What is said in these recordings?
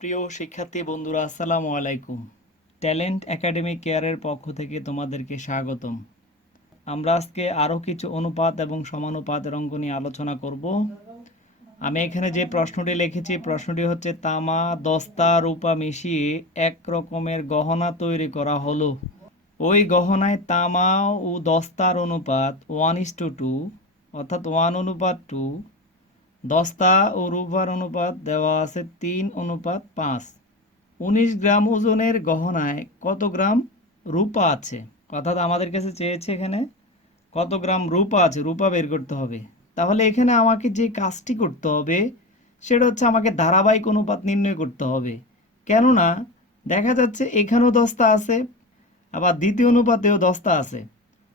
প্রিয় শিক্ষার্থী বন্ধুরা, আসসালামু আলাইকুম। ট্যালেন্ট একাডেমি কেয়ারের পক্ষ থেকে তোমাদেরকে স্বাগতম। আমরা আজকে আরও কিছু অনুপাত এবং সমানুপাতের অঙ্ক নিয়ে আলোচনা করব। আমি এখানে যে প্রশ্নটি লিখেছি, প্রশ্নটি হচ্ছে তামা, দস্তা, রূপা মিশিয়ে এক রকমের গহনা তৈরি করা হলো। ওই গহনায় তামা ও দস্তার অনুপাত 1:2, অর্থাৎ 1:2। দস্তা ও রূপার অনুপাত দেওয়া আছে 3:5। 19 গ্রাম ওজনের গহনায় কত গ্রাম রূপা আছে? অর্থাৎ আমাদের কাছে চেয়েছে এখানে কত গ্রাম রূপা আছে, রূপা বের করতে হবে। তাহলে এখানে আমাকে যে কাজটি করতে হবে সেটা হচ্ছে আমাকে ধারাবাহিক অনুপাত নির্ণয় করতে হবে। কেননা দেখা যাচ্ছে এখানেও দস্তা আছে, আবার দ্বিতীয় অনুপাতেও দস্তা আছে।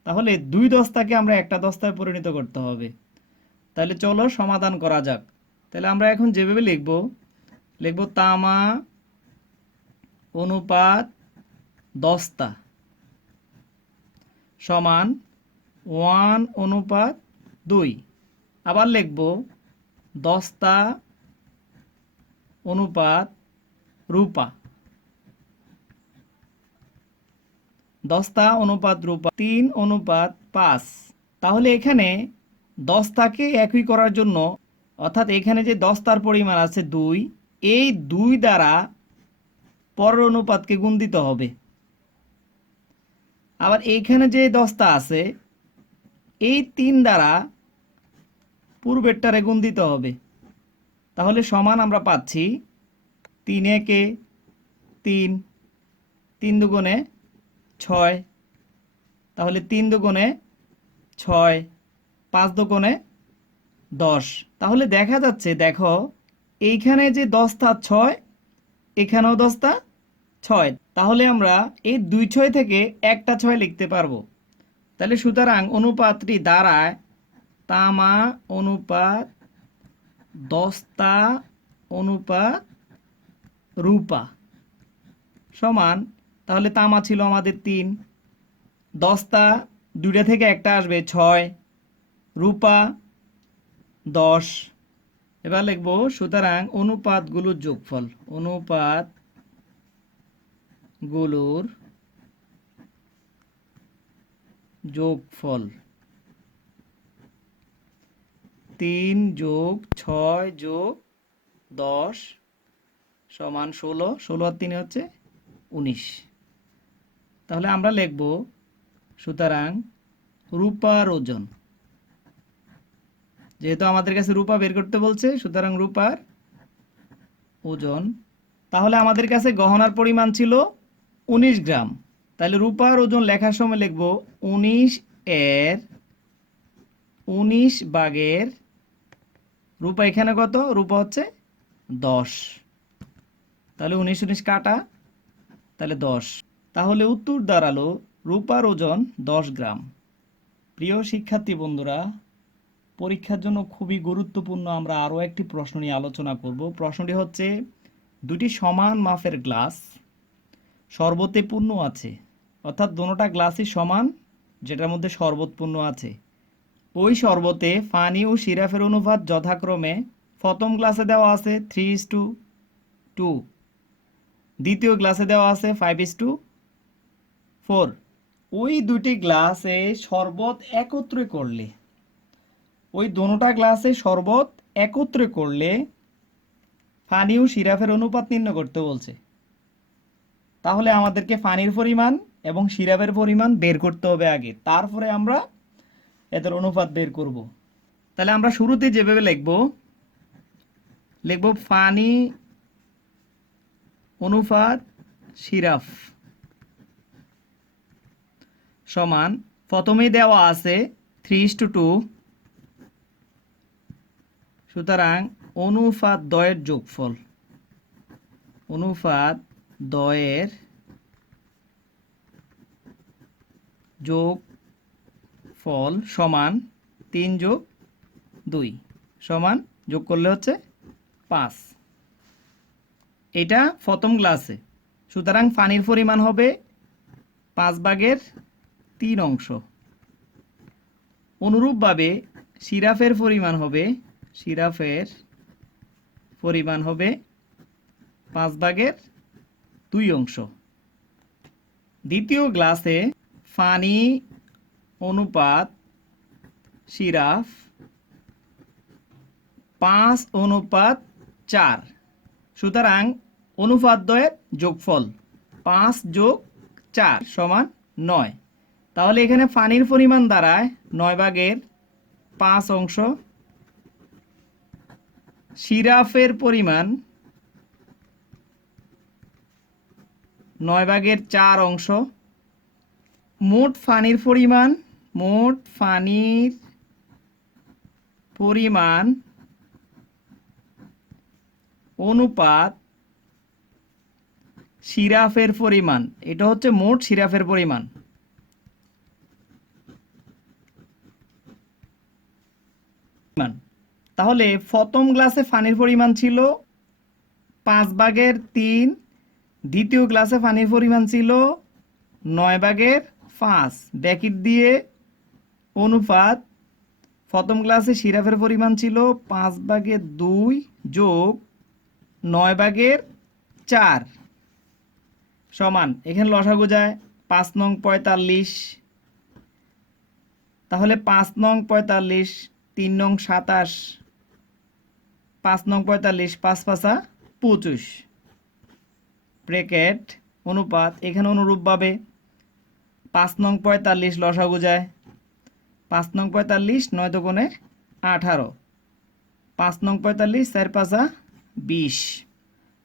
তাহলে দুই দস্তাকে আমরা একটা দস্তায় পরিণত করতে হবে। তাহলে চলো সমাধান করা যাক। তাহলে আমরা এখন যেভাবে লিখব তামা অনুপাত দস্তা সমান 1:2। আবার লিখব দস্তা অনুপাত রূপা, দস্তা অনুপাত রূপা 3:5। তাহলে এখানে দস্তাকে একই করার জন্য, অর্থাৎ এখানে যে দস্তার পরিমাণ আছে 2, এই 2 দ্বারা পরের অনুপাতকে গুণ দিতে হবে। আবার এইখানে যে দস্তা আছে এই 3 দ্বারা পূর্বেরটারে গুণ দিতে হবে। তাহলে সমান আমরা পাচ্ছি 3 একে 3, 3 দুগুণে 6, তাহলে 3 দুগুণে 6, 5 দুগুণে 10। তাহলে দেখা যাচ্ছে, দেখো এইখানে যে দস্তা 6, এখানেও দস্তা 6, তাহলে আমরা এই 2 6 থেকে একটা 6 লিখতে পারবো। তাহলে সুতরাং অনুপাতটি দাঁড়ায় তামা অনুপাত দস্তা অনুপাত রূপা সমান, তাহলে তামা ছিল আমাদের 3, দস্তা 2টা থেকে একটা আসবে 6, রূপা 10। এবার লিখব সুতরাং অনুপাতগুলোর যোগফল, অনুপাতগুলোর যোগফল 3 যোগ 6 যোগ 10 সমান 16, 16 আর 3 হচ্ছে 19। তাহলে আমরা লিখব সুতরাং রূপার ওজন, যেহেতু আমাদের কাছে রূপা বের করতে বলছে সুতরাং রূপার ওজন। তাহলে আমাদের কাছে গহনার পরিমাণ ছিল 19 গ্রাম। তাহলে রূপার ওজন লেখার সময় লিখব 19 এর 19 ভাগের, রূপা এখানে কত, রূপা হচ্ছে 10, তাহলে 19 19 কাটা, তাহলে 10। তাহলে উত্তর দাঁড়ালো রূপার ওজন 10 গ্রাম। প্রিয় শিক্ষার্থী বন্ধুরা, পরীক্ষার জন্য খুবই গুরুত্বপূর্ণ আমরা আরও একটি প্রশ্ন নিয়ে আলোচনা করব। প্রশ্নটি হচ্ছে দুটি সমান মাপের গ্লাস শরবতে পূর্ণ আছে, অর্থাৎ দোনোটা গ্লাসই সমান, যেটার মধ্যে শরবত পূর্ণ আছে। ওই শরবতে পানি ও সিরাপের অনুপাত যথাক্রমে প্রথম গ্লাসে দেওয়া আছে 3:2, দ্বিতীয় গ্লাসে দেওয়া আছে 5:4। ওই দুটি গ্লাসে শরবত একত্রে করলে, ওই দোনোটা গ্লাসে শরবত একত্রে করলে পানি ও সিরাপের অনুপাত নির্ণয় করতে বলছে। তাহলে আমাদেরকে পানির পরিমাণ এবং সিরাপের পরিমাণ বের করতে হবে আগে, তারপরে আমরা এদের অনুপাত বের করব। তাহলে আমরা শুরুতে যেভাবে লিখব পানি অনুপাত সিরাপ সমান, প্রথমেই দেওয়া আছে 3:2, সুতরাং অনুপাত দ্বয়ের যোগফল, অনুপাত দ্বয়ের যোগফল সমান 3 যোগ 2 সমান, যোগ করলে হচ্ছে 5। এটা প্রথম গ্লাসে, সুতরাং পানির পরিমাণ হবে 5/3 অনুরূপভাবে সিরাপের পরিমাণ হবে 5/2 দ্বিতীয় গ্লাসে পানি অনুপাত সিরাপ 5:4। সুতরাং অনুপাত দ্বয়ের যোগফল 5+4 = 9। তাহলে এখানে পানির পরিমাণ দাঁড়ায় 9/5, সিরাপের পরিমাণ 9/4। মোট পানির পরিমাণ অনুপাত সিরাপের পরিমাণ, এটা হচ্ছে মোট সিরাপের পরিমাণ। তাহলে প্রথম গ্লাসে পানির পরিমাণ ছিল 5/3, দ্বিতীয় গ্লাসে পানির পরিমাণ ছিল 9/5। ব্র্যাকেট দিয়ে অনুপাত প্রথম গ্লাসে সিরাপের পরিমাণ ছিল 5/2 যোগ 9/4 সমান, এখানে লসাগু যায় 5 নং 45। তাহলে 5 নং 45, 3 নং 27, 5 নং 45, 5×5 = 25। ব্র্যাকেট অনুপাত এখানে অনুরূপভাবে 5 নং 45 লসাগু যায় 5 নং 45, 9 দুগুণে 18, 5 নং 45, 4×5 = 20।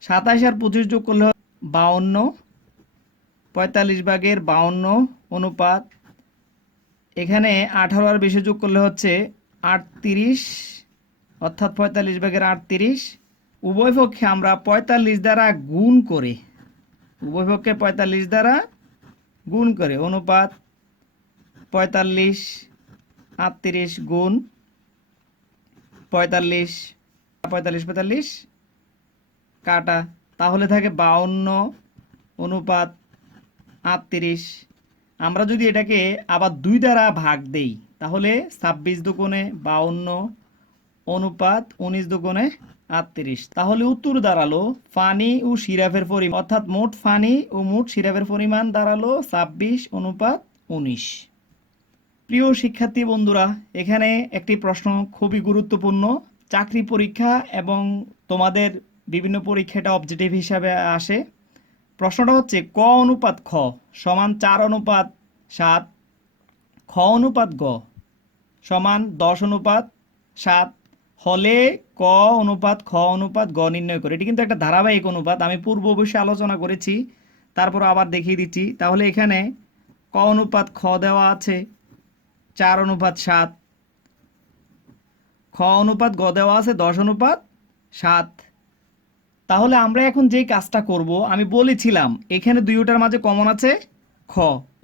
27 আর 25 যোগ করলে 52, 45/52 অনুপাত এখানে 18 আর 20 যোগ করলে হচ্ছে 38, অর্থাৎ 45/38। উভয় পক্ষে আমরা 45 দ্বারা গুণ করে অনুপাত 45 38 গুণ 45, 45 কাটা, তাহলে থাকে 52 অনুপাত 38। আমরা যদি এটাকে আবার 2 দ্বারা ভাগ দেই তাহলে 26 দুগুণে 52 অনুপাত 19 দুগুণে 38। তাহলে উত্তর দাঁড়ালো পানি ও সিরাপের পরিমাণ, অর্থাৎ মোট পানি ও মোট সিরাপের পরিমাণ দাঁড়ালো 26:19। প্রিয় শিক্ষার্থী বন্ধুরা, এখানে একটি প্রশ্ন খুবই গুরুত্বপূর্ণ, চাকরি পরীক্ষা এবং তোমাদের বিভিন্ন পরীক্ষাটা অবজেক্টিভ হিসাবে আসে। প্রশ্নটা হচ্ছে ক অনুপাত খ সমান 4:7, খ অনুপাত গ সমান 10:7 হলে ক অনুপাত খ অনুপাত গ নির্ণয় করে। এটি কিন্তু একটা ধারাবাহিক অনুপাত, আমি পূর্ব অবশ্যই আলোচনা করেছি, তারপর আবার দেখিয়ে দিচ্ছি। তাহলে এখানে ক অনুপাত খ দেওয়া আছে 4:7, খ অনুপাত গ দেওয়া আছে 10:7। তাহলে আমরা এখন যেই কাজটা করব, আমি বলেছিলাম এখানে দুইটার মাঝে কমন আছে খ,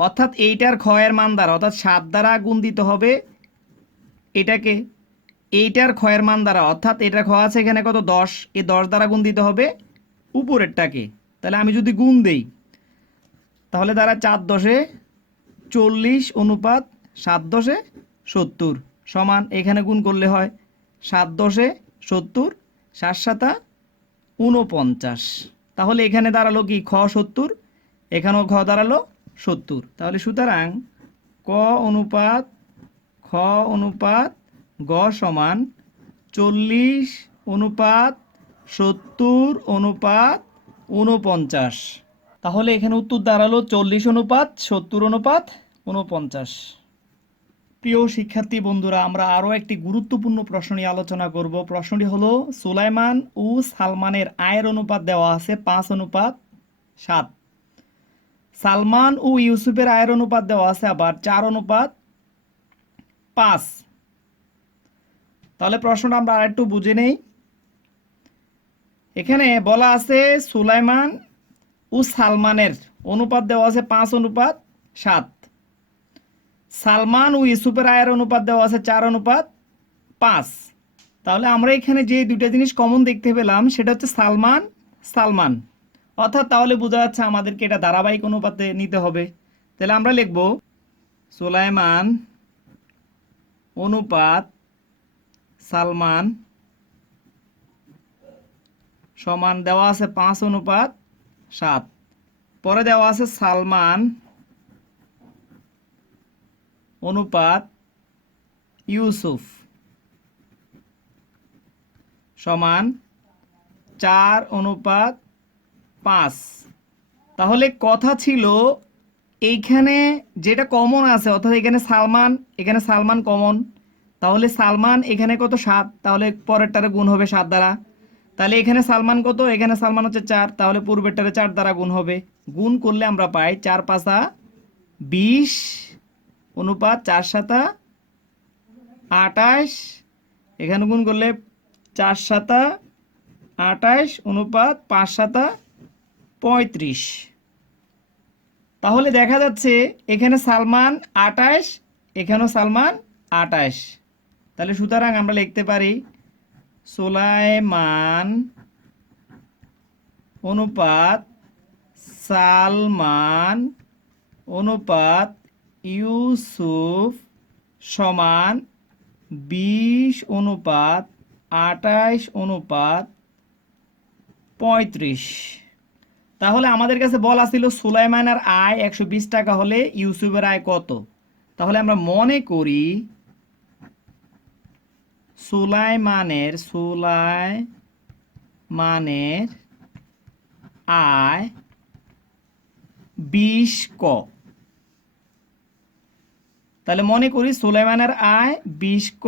অর্থাৎ এইটার খ এর মান দ্বারা, অর্থাৎ 7 দ্বারা গুণ দিতে হবে এটাকে, এইটার খ এর মান দ্বারা, অর্থাৎ এটার খ আছে এখানে কত 10, এই 10 দ্বারা গুণ দিতে হবে উপরেরটাকে। তাহলে আমি যদি গুণ দেই তাহলে দ্বারা 4×10 = 40 অনুপাত 7×10 = 70 সমান, এখানে গুণ করলে হয় 7×10 = 70, 7×7 = 49। তাহলে এখানে দাঁড়ালো কি খ 70, এখানেও খ দাঁড়ালো 70। তাহলে সুতরাং ক অনুপাত খ অনুপাত গ সমান 40:70:49। তাহলে এখানে উত্তর দাঁড়ালো 40:70:49। প্রিয় শিক্ষার্থী বন্ধুরা, আমরা আরও একটি গুরুত্বপূর্ণ প্রশ্ন নিয়ে আলোচনা করব। প্রশ্নটি হলো সুলাইমান ও সালমানের আয়ের অনুপাত দেওয়া আছে 5:7, সালমান ও ইউসুফের আয়ের অনুপাত দেওয়া আছে আবার 4:5। তাহলে প্রশ্নটা আমরা আরেকটু বুঝে নেই। এখানে বলা আছে সুলাইমান ও সালমানের অনুপাত দেওয়া আছে 5:7, সালমান ও ইউসুফের আয়ের অনুপাত দেওয়া আছে 4:5। তাহলে আমরা এখানে যে দুইটা জিনিস কমন দেখতে পেলাম সেটা হচ্ছে সালমান সালমান, অর্থাৎ তাহলে বোঝা যাচ্ছে আমাদেরকে এটা ধারাবাহিক অনুপাতে নিতে হবে। তাহলে আমরা লিখব সুলাইমান অনুপাত সালমান সমান দেওয়া আছে 5:7। পরে দেওয়া আছে সালমান অনুপাত ইউসুফ সমান 4:5। তাহলে কথা ছিল এইখানে যেটা কমন আছে, অর্থাৎ এখানে সালমান কমন, তাহলে সালমান এখানে কত 7, তাহলে পরেরটারে গুণ হবে 7 দ্বারা। তাহলে এখানে সালমান কত, এখানে সালমান হচ্ছে 4, তাহলে পূর্বেরটারে 4 দ্বারা গুণ হবে। গুণ করলে আমরা পাই 4×5 = 20 অনুপাত 4×7 = 28। এখানে গুণ করলে 4×7 = 28 অনুপাত 5×7 = 35। তাহলে দেখা যাচ্ছে এখানে সালমান 28, এখানেও সালমান 28। তাহলে সুতরাং আমরা লিখতে পারি সুলাইমান অনুপাত সালমান অনুপাত ইউসুফ সমান 20:28:35। তাহলে আমাদের কাছে বলা ছিল সুলাইমানের আয় 120 টাকা হলে ইউসুফের আয় কত। তাহলে আমরা মনে করি সুলাইমানের আয় 20 ক। তাহলে মনে করি সুলাইমানের আয় 20 ক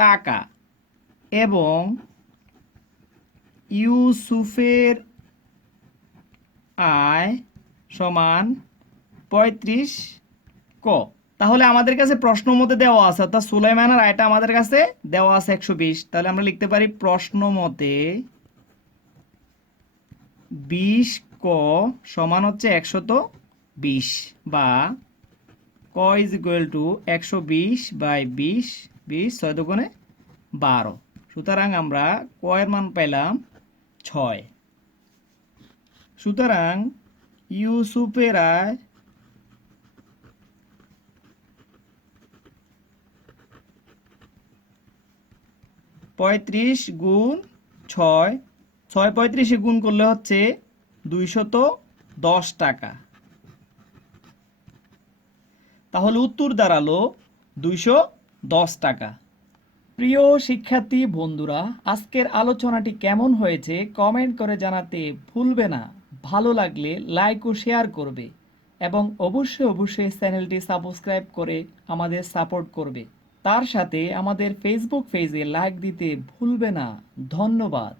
টাকা এবং ইউসুফের আয় সমান 35 ক। তাহলে আমাদের কাছে প্রশ্ন মতে দেওয়া আছে, অর্থাৎ সুলাইমানের আয়টা আমাদের কাছে দেওয়া আছে 120। তাহলে আমরা লিখতে পারি প্রশ্ন মতে 20 ক সমান হচ্ছে 120 বা ক ইজ ইকুয়াল টু 120/20, 20 6 দুগুণে 12। সুতরাং আমরা ক এর মান পেলাম 6। সুতরাং ইউসুফের আয় 35 গুণ 6, 6 35 গুণ করলে হচ্ছে 210 টাকা। তাহলে উত্তর দাঁড়ালো 210 টাকা। প্রিয় শিক্ষার্থী বন্ধুরা, আজকের আলোচনাটি কেমন হয়েছে কমেন্ট করে জানাতে ভুলবে না। ভালো লাগলে লাইক ও শেয়ার করবে এবং অবশ্যই চ্যানেলটি সাবস্ক্রাইব করে আমাদের সাপোর্ট করবে। তার সাথে আমাদের ফেসবুক পেজে লাইক দিতে ভুলবে না। ধন্যবাদ।